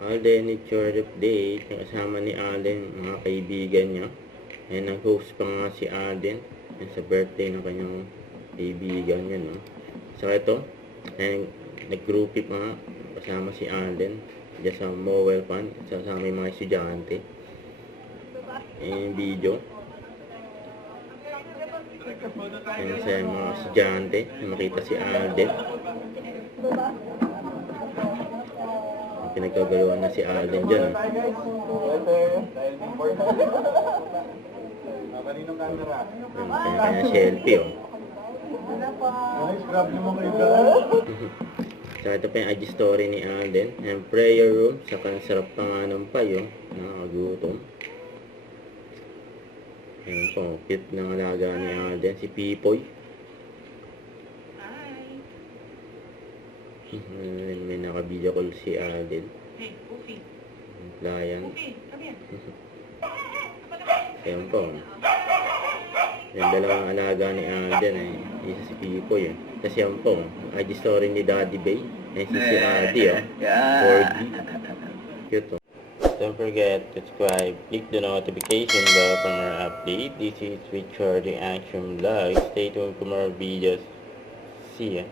Alden, it's your update. Kasama ni Alden, mga kaibigan niya. Ayan, nag-host pa nga si Alden. Ayan, sa birthday ng kanyang kaibigan niya, no? So, ito. Ayan, nag-groupie pa nga. Kasama si Alden. Diyan sa Mowel Fan. Kasama yung mga estudyante. Ayan yung video. Ayan sa mga estudyante. Makita si Alden. Pinagkagaluan na si Alden dyan. Kanya selfie, oh. So, ito pa yung IG story ni Alden. Ayan, prayer room. Saka ang sarap pa nga ng payo. Nakakagutom. Ayan po, cute ng alaga ni Alden. Si Pipoy. May naka-video call si Alden. Hey, Ufi. Client. Ufi, come here. Ayan po. Yung dalawang alaga ni Alden eh. Isa si Pipoy eh. Kasi yan po. IG story ni Daddy Bay. Ayan si Adi oh. 4D. Cute oh. Don't forget to subscribe. Click the notification bell for more update. This is Richard the Action Vlog. Stay tuned for more videos. See ya.